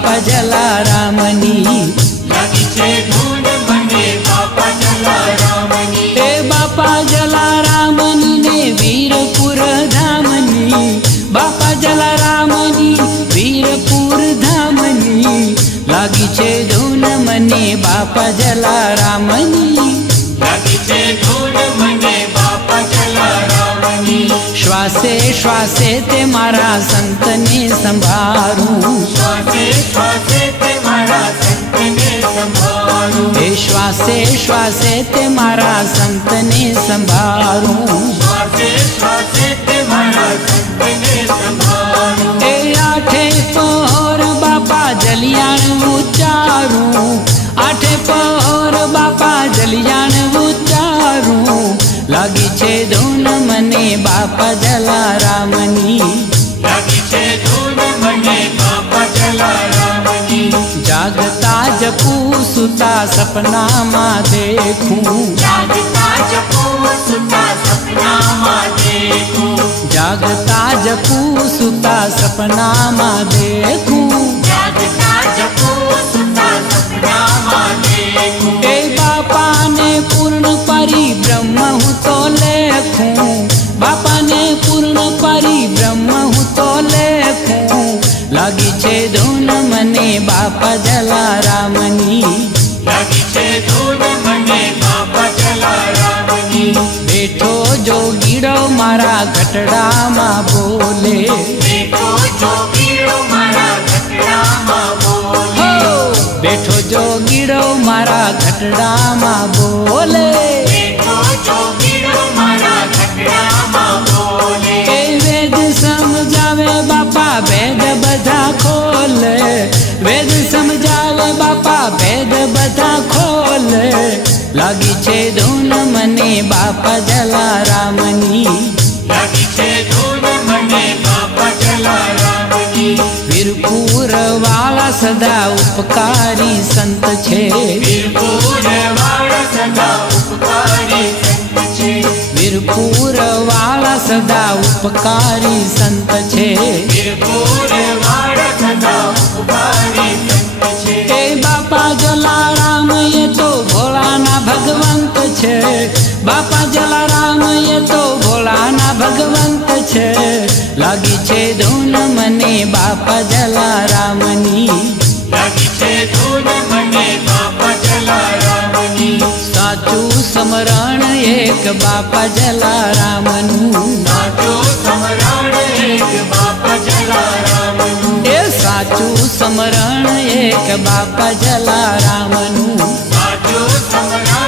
બાપા જલારામની લાગી છે ધૂન મને બાપા જલારામની એ બાપા જલારામની ને વીરપુર ધામની બાપા જલારામની વીરપુર ધામની લાગી છે ધૂન મને બાપા જલારામની લાગી છે ધૂન મને બાપા જલારામની શ્વાસે શ્વાસે તે મારા સંતને સંભાળું શ્વાસે શ્વાસે તે મારા સંતને સંભાળું એ શ્વાસે શ્વાસે તે મારા સંતને સંભાળું શ્વાસે શ્વાસે તે મારા સંતને સંભાળું એ આઠે પહોર બાપા જલિયાણ ઉચ્ચારું આઠે પહોર બાપા જલિયાણ ઉચ્ચારું લાગી છે ધૂન મને બાપા જલારામની લાગી છે ધૂન મને બાપા જલારામની જાગતા જપું સુતા સપનામાં દેખું જાગતા જપું સુતા સપનામાં દેખું જાગતા જપું સુતા સપનામાં દેખું જાગતા જપું સુતા સપનામાં દેખું એ બાપાને પૂર્ણ પરિબ્રહ્મ હું તો લેખું બાપાને પૂર્ણ પરિબ્રહ્મ હું તો લેખું લાગી છે ધૂન મને બાપા જલારામની લાગી છે ધૂન મને બાપા જલારામની બેઠો જોગીડો મારા ઘટડામાં બોલે બેઠો જોગીડો મારા ઘટડામાં બોલે હો બેઠો જોગીડો મારા ઘટડામાં બોલે બેઠો જોગીડો મારા ઘટડામાં બોલે એ વેદ સમજાવે બાપા ભેદ બધા ખોલે વેદ સમજાવે બાપા ભેદ બધા ખોલે લાગી છે ધૂન મને બાપા જલારામની લાગી છે ધૂન મને બાપા જલારામની વીરપુર વાળા સદા ઉપકારી સંત છે વીરપુર વાળા સદા ઉપકારી સંત છે વીરપુર વાળા સદા ઉપકારી સંત છે વીરપુર વાળા સદા ઉપકારી સંત છે એ બાપા જલારામ એ તો ભોળાના ભગવંત છે બાપા જલારામ એ તો ભોળાના ભગવંત છે લાગી છે ધૂન મને બાપા જલારામની લાગી છે ધૂન મને બાપા જલારામની સાચું સ્મરણ એક બાપા જલારામનું સાચું સ્મરણ એક બાપા જલારામનું એ સાચું સ્મરણ એક બાપા જલારામનું સાચું સ્મરણ